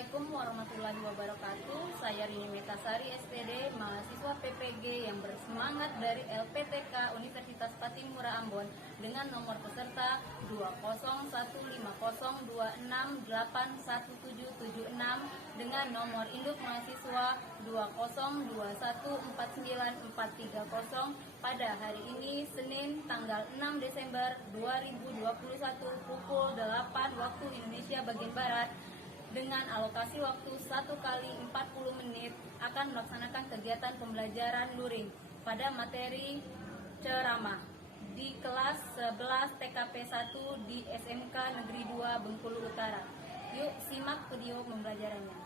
Assalamualaikum warahmatullahi wabarakatuh. Saya Rini Metasari SPD, mahasiswa PPG yang bersemangat dari LPTK Universitas Patimura Ambon dengan nomor peserta 2015026817776 dengan nomor induk mahasiswa 202149430 pada hari ini Senin tanggal 6 Desember 2021 pukul 8 waktu Indonesia bagian Barat. Dengan alokasi waktu 1 kali 40 menit akan melaksanakan kegiatan pembelajaran luring pada materi ceramah di kelas 11 TKP 1 di SMK Negeri 2 Bengkulu Utara. Yuk simak video pembelajarannya.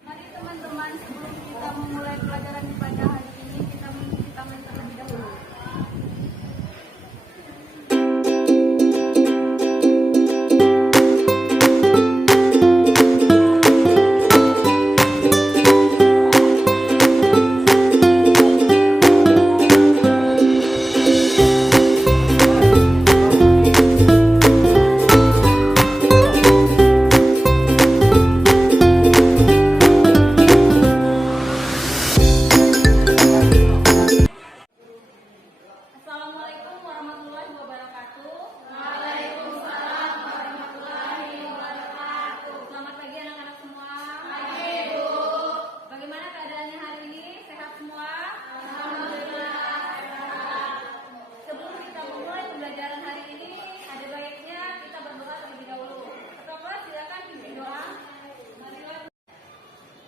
Mari teman-teman, sebelum kita memulai pelajaran pada hari ini kita mencuci tangan terlebih dahulu. Assalamualaikum warahmatullahi wabarakatuh. Waalaikumsalam warahmatullahi wabarakatuh. Selamat pagi anak-anak semua. Pagi, Bu. Bagaimana keadaannya hari ini? Sehat semua? Alhamdulillah sehat. Sebelum kita memulai pembelajaran hari ini, ada baiknya kita berdoa terlebih dahulu. Ketua kelas silakan pimpin doa.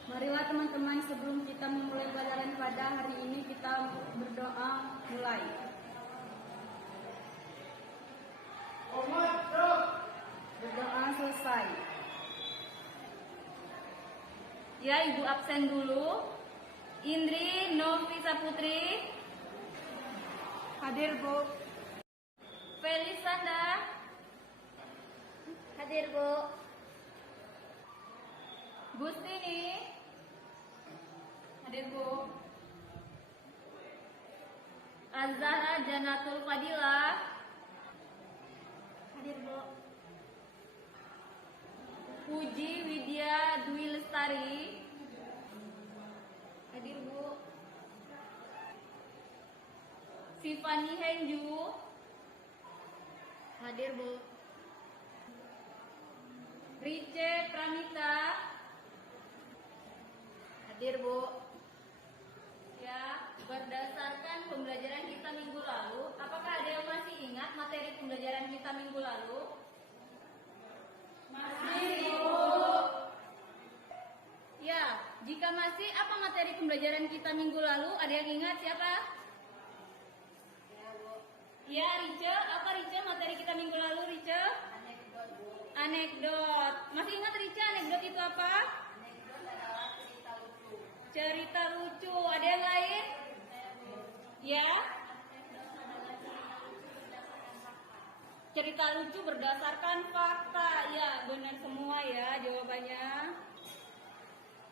Marilah teman-teman, sebelum kita memulai pelajaran pada hari ini kita berdoa mulai. Berdoa selesai. Ya, Ibu absen dulu. Indri Novisa Putri. Hadir, Bu. Felisanda. Hadir, Bu. Gustini. Hadir, Bu. Azhara Janatul Fadilah. Hadir, Bu. Puji Widya Dwi Lestari. Hadir, Bu. Sifani Henju. Hadir, Bu. Rice Pramita. Hadir, Bu. Ya, berdasarkan pembelajaran kita minggu lalu, apakah ada yang masih ingat materi pembelajaran kita minggu lalu? Masih, Bu. Ya, jika masih, apa materi pembelajaran kita minggu lalu? Ada yang ingat siapa? Ya, Bu. Ya, Rice, apa Rice materi kita minggu lalu, Rice? Anekdot, Bu. Anekdot. Masih ingat Rice anekdot itu apa? Anekdot adalah cerita lucu. Cerita lucu. Ada yang lain? Ya. Cerita lucu berdasarkan fakta. Ya, benar semua ya jawabannya.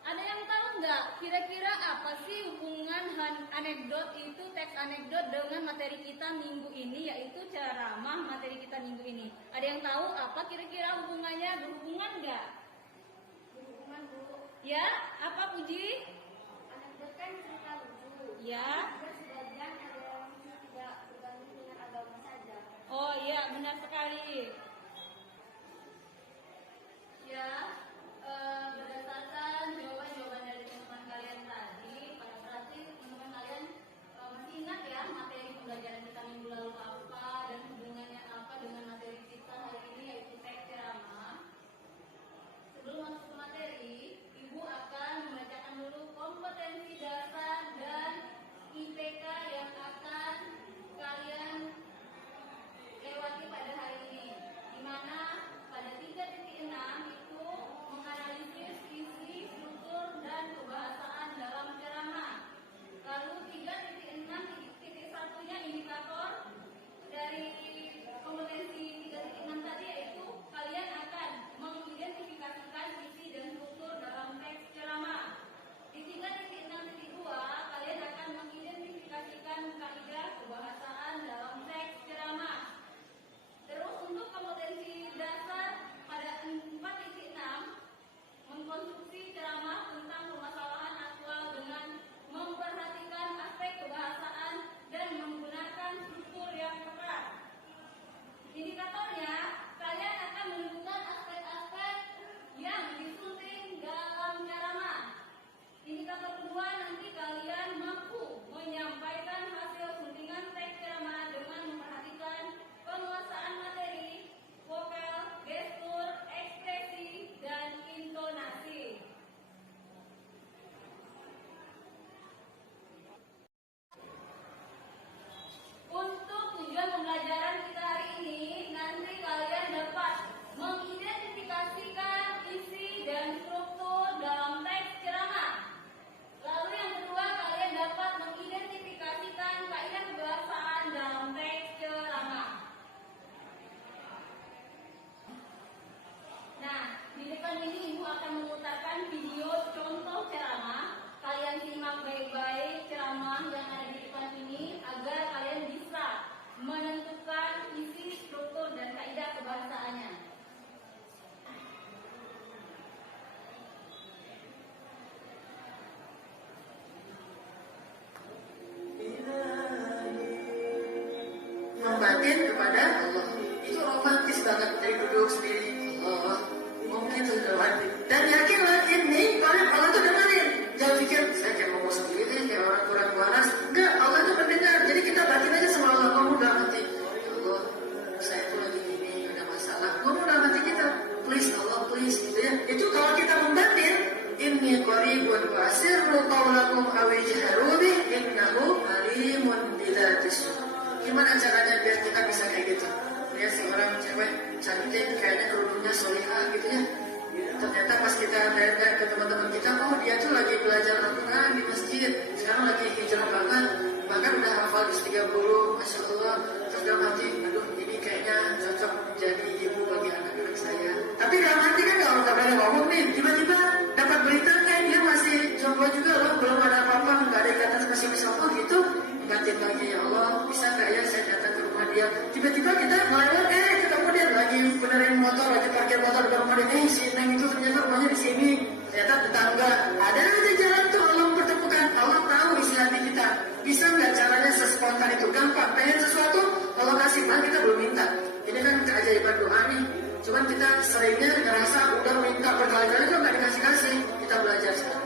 Ada yang tahu nggak kira-kira apa sih hubungan anekdot itu, teks anekdot dengan materi kita minggu ini, yaitu ceramah materi kita minggu ini? Ada yang tahu apa kira-kira hubungannya? Berhubungan nggak? Berhubungan, Bu. Ya, apa Puji? Anekdot kan cerita lucu. Ya. Sebagian ada yang tidak bergantung dengan agama saja. Oh iya, benar sekali. Ya, berdasarkan jawaban-jawaban dari teman-teman kalian tadi, pada berarti teman-teman kalian masih ingat ya materi pembelajaran kita minggu lalu apa dan hubungannya apa dengan materi kita hari ini, yaitu teks ceramah. Sebelum masuk ke materi, Ibu akan membacakan dulu kompetensi dasar dan IPK yang akan kalian lewati pada hari ini. simak baik-baik ceramah yang ada di depan ini agar kalian bisa menentukan isi, struktur, dan kaidah kebahasaannya. Membatin kepada Allah itu romantis banget dari duduk sendiri Allah mungkin sudah mati dan yakinlah ini Allah itu dengerin, jangan pikir saya kayak ngomong sendiri deh kayak orang kurang waras, enggak, Allah itu mendengar. Jadi kita batin aja sama Allah, kamu udah mati Allah, saya itu lagi gini ada masalah, kamu udah mati kita please Allah please gitu ya. Itu kalau kita membatin inni qaribun wa asirru qawlakum aw ijharu bih innahu alimun bidzatish sudur. Gimana caranya biar kita bisa kayak gitu? Lihat seorang cewek cantik, kayaknya kerudungnya solihah gitu ya. Ternyata pas kita lihat ke teman-teman kita, oh dia tuh lagi belajar Al-Quran di masjid. Sekarang lagi hijrah banget, bahkan udah hafal juz 30, Masya Allah. Terus dalam hati, aduh ini kayaknya cocok menjadi ibu bagi anak-anak saya. Tapi dalam hati kan kalau nggak boleh ngomong nih, tiba-tiba dapat berita kan dia masih jomblo juga loh, belum ada apa-apa, nggak ada ikatan spesial oh gitu. Ingatin lagi ya Allah, bisa nggak ya saya datang ke rumah dia? Tiba-tiba kita melewat, ketemu dia lagi benerin motor, lagi parkir motor di rumah dia. Si Neng itu ternyata rumahnya di sini. Ternyata tetangga. Ada aja jalan tuh Allah mempertemukan. Allah tahu isi hati kita. Bisa nggak caranya sespontan itu? Gampang. Pengen sesuatu, Allah kasih. Nah kita belum minta. Ini kan keajaiban doa nih. Cuman kita seringnya ngerasa udah minta berkali-kali kok nggak dikasih-kasih. Kita belajar sekarang.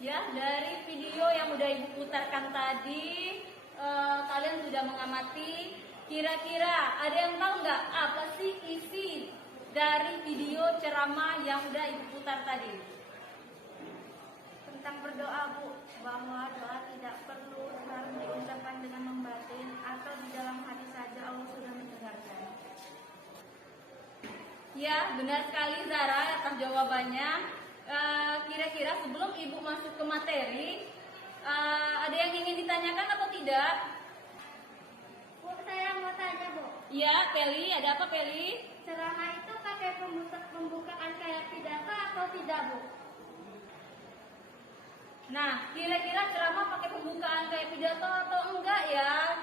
Ya, dari video yang udah Ibu putarkan tadi, kalian sudah mengamati. Kira-kira ada yang tahu nggak apa sih isi dari video ceramah yang udah Ibu putar tadi? Tentang berdoa, Bu, bahwa doa tidak perlu selalu diucapkan dengan membatin atau di dalam hati saja Allah sudah mendengarkan. Ya, benar sekali Zara atas jawabannya. Kira-kira sebelum Ibu masuk ke materi, ada yang ingin ditanyakan atau tidak? Bu, saya mau tanya, Bu. Ya, Peli, ada apa Peli? Ceramah itu pakai pembukaan kayak pidato atau tidak, Bu? Nah, kira-kira ceramah pakai pembukaan kayak pidato atau enggak ya?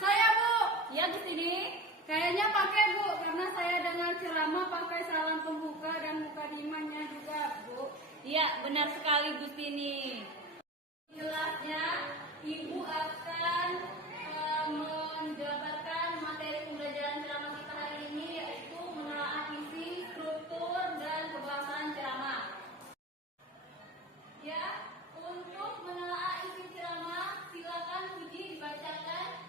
Saya, Bu. Ya, di sini. Kayaknya pakai, Bu, karena saya dengar ceramah pakai salam pembuka dan mukadimahnya juga, Bu. Iya, benar sekali Gustini. Jelasnya, Ibu akan menjabarkan materi pembelajaran ceramah kita hari ini, yaitu menelaah isi, struktur, dan pembahasan ceramah. Ya, untuk menelaah isi ceramah, silakan Puji dibacakan.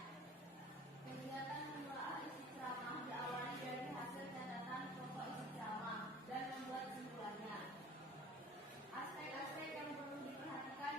Kegiatan menelaah isi ceramah diawali dari hasil catatan pokok isi ceramah dan membuat kesimpulannya. Aspek-aspek yang perlu diperhatikan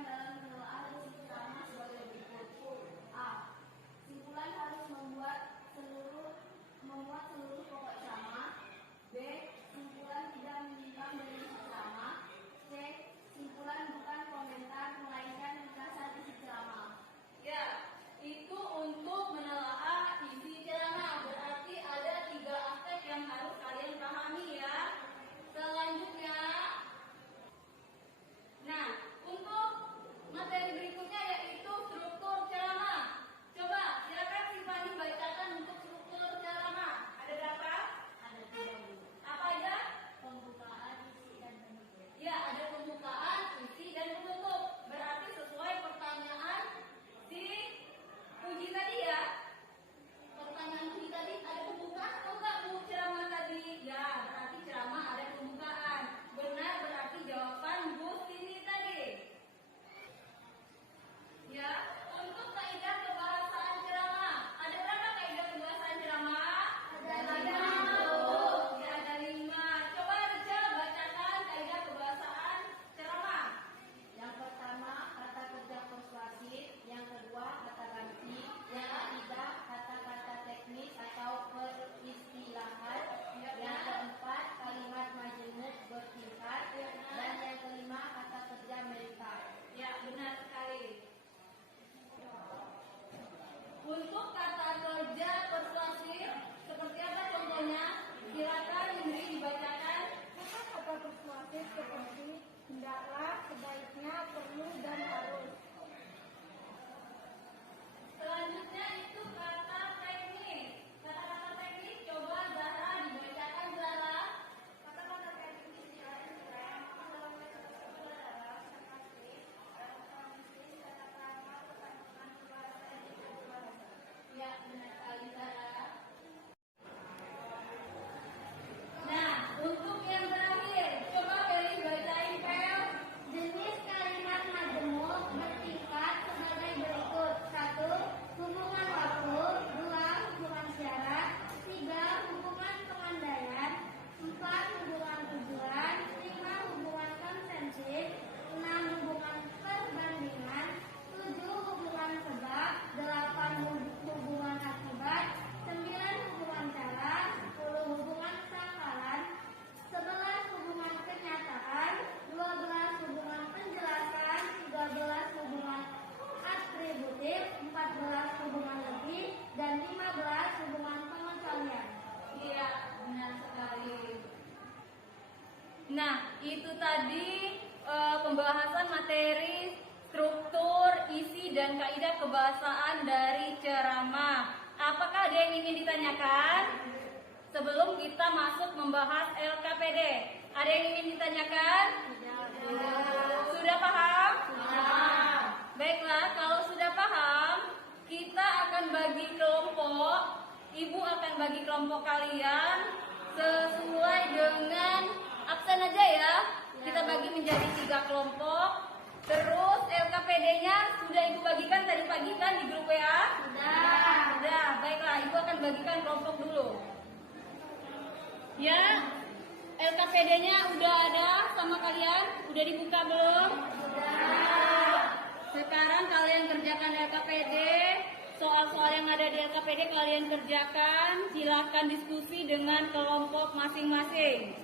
dan kaidah kebahasaan dari ceramah. Apakah ada yang ingin ditanyakan? Sebelum kita masuk membahas LKPD, ada yang ingin ditanyakan? Sudah paham? Baiklah, kalau sudah paham, kita akan bagi kelompok. Ibu akan bagi kelompok kalian sesuai dengan absen aja ya. Kita bagi menjadi 3 kelompok. Terus LKPD-nya sudah Ibu bagikan tadi pagi kan di grup WA? Sudah. Baiklah, Ibu akan bagikan kelompok dulu. Ya, LKPD-nya udah ada sama kalian? Udah dibuka belum? Sudah. Sekarang kalian kerjakan LKPD. Soal-soal yang ada di LKPD kalian kerjakan. Silakan diskusi dengan kelompok masing-masing.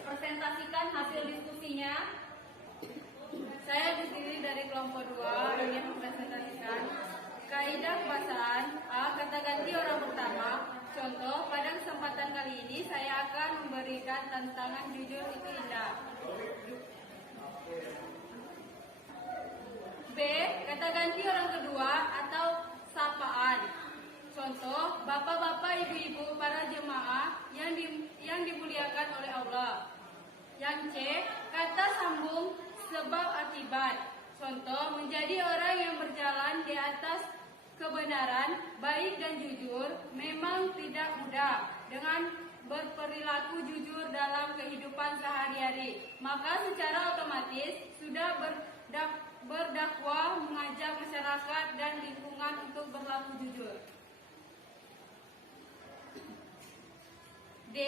presentasikan hasil diskusinya. Saya di sini dari kelompok 2 ingin mempresentasikan kaidah kebahasaan A. Kata ganti orang pertama. Contoh, pada kesempatan kali ini saya akan memberikan tantangan jujur itu indah. B. Kata ganti orang kedua atau sapaan. Contoh, bapak-bapak, ibu-ibu, para jemaah yang dimuliakan oleh Allah. Yang C. Kata sambung sebab akibat. Contoh, menjadi orang yang berjalan di atas kebenaran, baik dan jujur memang tidak mudah. Dengan berperilaku jujur dalam kehidupan sehari-hari, maka secara otomatis sudah berdakwah mengajak masyarakat dan lingkungan untuk berlaku jujur. D.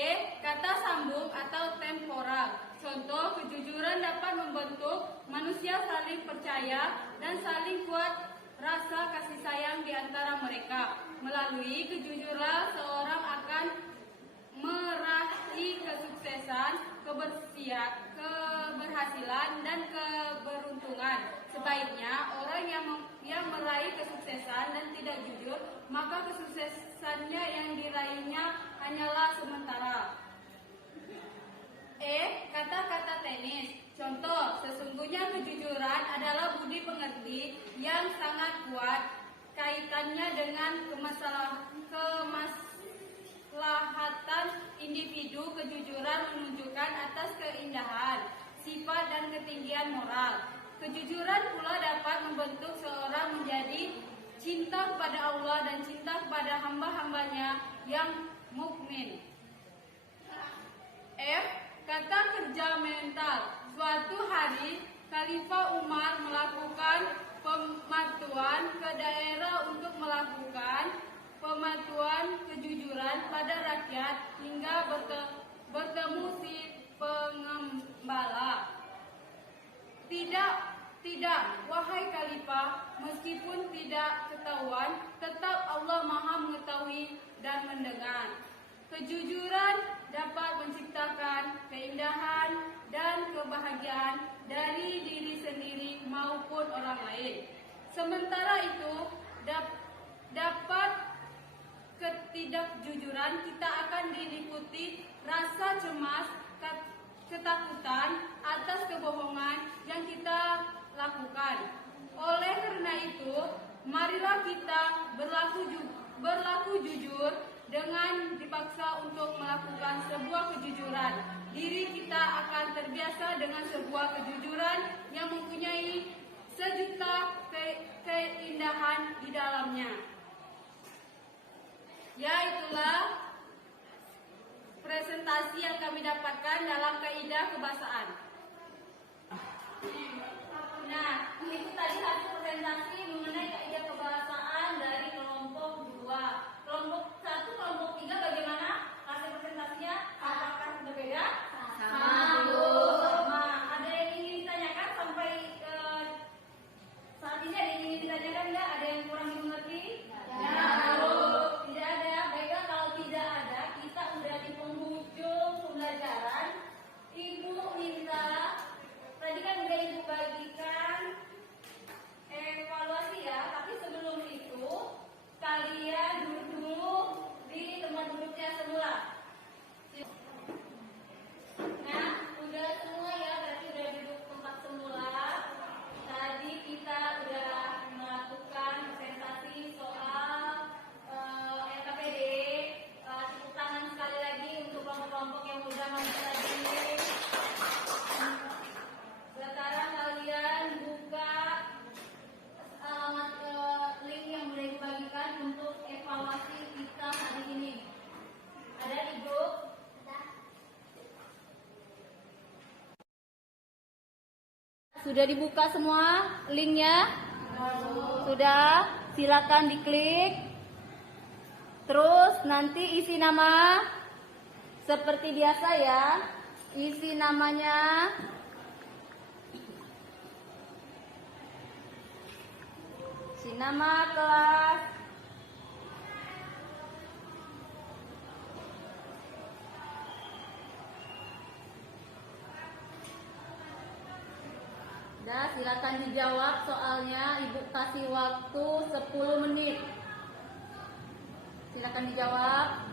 Kata sambung atau temporal. Contoh, kejujuran dapat membentuk manusia saling percaya dan saling kuat rasa kasih sayang di antara mereka. Melalui kejujuran, seorang akan meraih kesuksesan, keberhasilan, dan keberuntungan. Sebaiknya, orang yang meraih kesuksesan dan tidak jujur, maka kesuksesannya yang diraihnya hanyalah sementara. E. Kata-kata tenis. Contoh, sesungguhnya kejujuran adalah budi pengerti yang sangat kuat kaitannya dengan kemaslahatan individu. Kejujuran menunjukkan atas keindahan, sifat dan ketinggian moral. Kejujuran pula dapat membentuk seorang menjadi cinta kepada Allah dan cinta kepada hamba-hambanya yang mukmin. F. Kata kerja mental. Suatu hari, Khalifah Umar melakukan pematuan ke daerah untuk melakukan pematuan kejujuran pada rakyat hingga bertemu si pengembala. Tidak, wahai Khalifah, meskipun tidak ketahuan, tetap Allah Maha mengetahui dan mendengar. Kejujuran dapat menciptakan keindahan dan kebahagiaan dari diri sendiri maupun orang lain. Sementara itu, dapat ketidakjujuran kita akan diliputi rasa cemas, ketakutan atas kebohongan yang kita lakukan. Oleh karena itu, marilah kita berlaku jujur dengan dipaksa untuk melakukan sebuah kejujuran. Diri kita akan terbiasa dengan sebuah kejujuran yang mempunyai sejuta keindahan di dalamnya. Ya, itulah presentasi yang kami dapatkan dalam kaidah kebahasaan. Nah, itu tadi hasil presentasi mengenai kaidah kebahasaan dari kelompok 2. Kelompok 1, kelompok 3 bagaimana hasil presentasinya? Apakah berbeda? Sama. Ada yang ingin ditanyakan sampai saat ini? Ada yang ingin ditanyakan enggak? Ada yang kurang dimengerti? Tidak ada. Baiklah, kalau tidak ada, kita udah di penghujung pembelajaran. Ibu minta, tadi kan udah Ibu bagikan evaluasi ya, tapi sebelum itu kalian duduk di tempat duduknya semula. Nah, udah semua ya, berarti udah duduk tempat semula. Tadi kita udah melakukan presentasi soal LKPD. Tepuk tangan sekali lagi untuk kelompok-kelompok yang udah masuk tadi. Sekarang kalian buka link yang boleh dibagikan untuk evaluasi kita hari ini. Ada di grup? Sudah dibuka semua linknya? Sudah, silakan diklik. Terus nanti isi nama seperti biasa ya. Isi namanya, isi nama kelas, Dah, silakan dijawab soalnya. Ibu kasih waktu 10 menit. Silakan dijawab.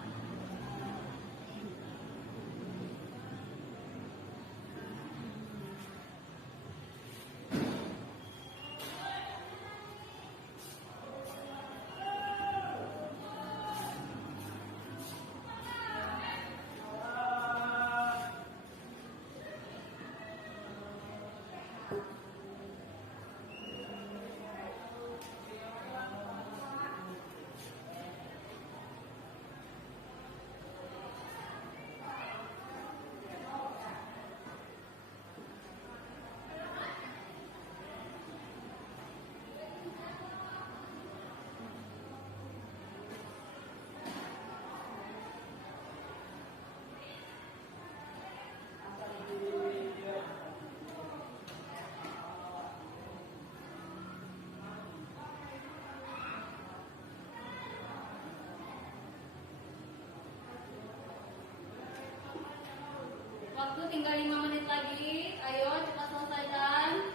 Waktu tinggal 5 menit lagi. Ayo cepat selesaikan.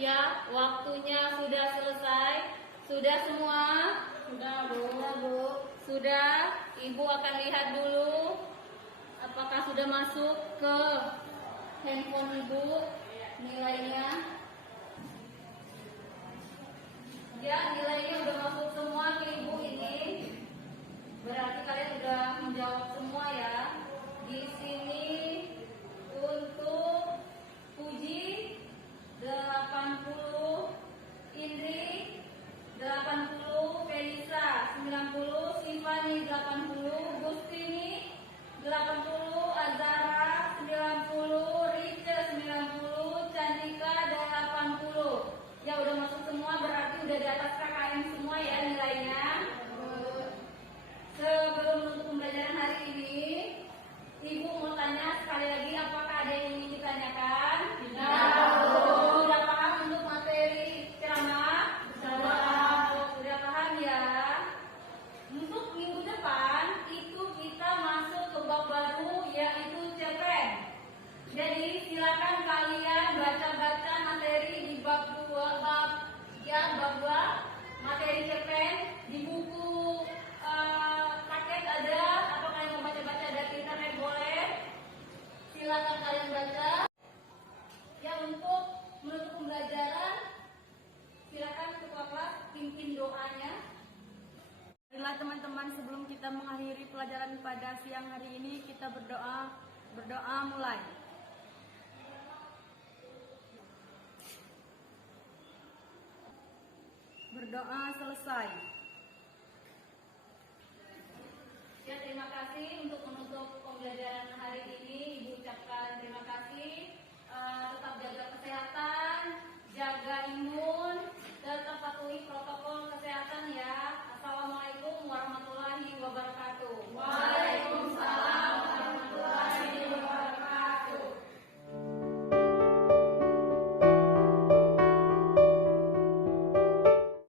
Ya, waktunya sudah selesai. Sudah semua? Sudah, Bu. Sudah, Bu. Sudah. Ibu akan lihat dulu apakah sudah masuk ke handphone Ibu nilainya. Ya, nilainya udah masuk semua ke Ibu ini. Berarti kalian udah menjawab semua ya. Di sini untuk Puji 80, Indri 80, Felisa 90, Sifani 80, Gustini 80, Azara 90, Rice 90, Candika 80. Ya udah masuk semua, berarti udah di atas KKM semua ya nilainya. Sebelum menutup pembelajaran hari ini, Ibu mau tanya sekali lagi, apakah ada yang ingin ditanyakan? Sudah paham untuk materi ceramah? Sudah paham ya? Untuk minggu depan itu kita masuk ke bab baru, yaitu cerpen. Jadi silakan kalian baca-baca materi di bab 2, bab 2 materi cerpen di buku paket ada, atau kalian mau baca-baca dari internet boleh. Silakan kalian baca. Ya, untuk menutup pembelajaran, silakan ketua kelas pimpin doanya. Marilah teman-teman, sebelum kita mengakhiri pelajaran pada siang hari ini, kita berdoa. Berdoa mulai. Berdoa selesai. Ya, terima kasih untuk menutup pembelajaran hari ini. Ibu ucapkan terima kasih. Tetap jaga kesehatan.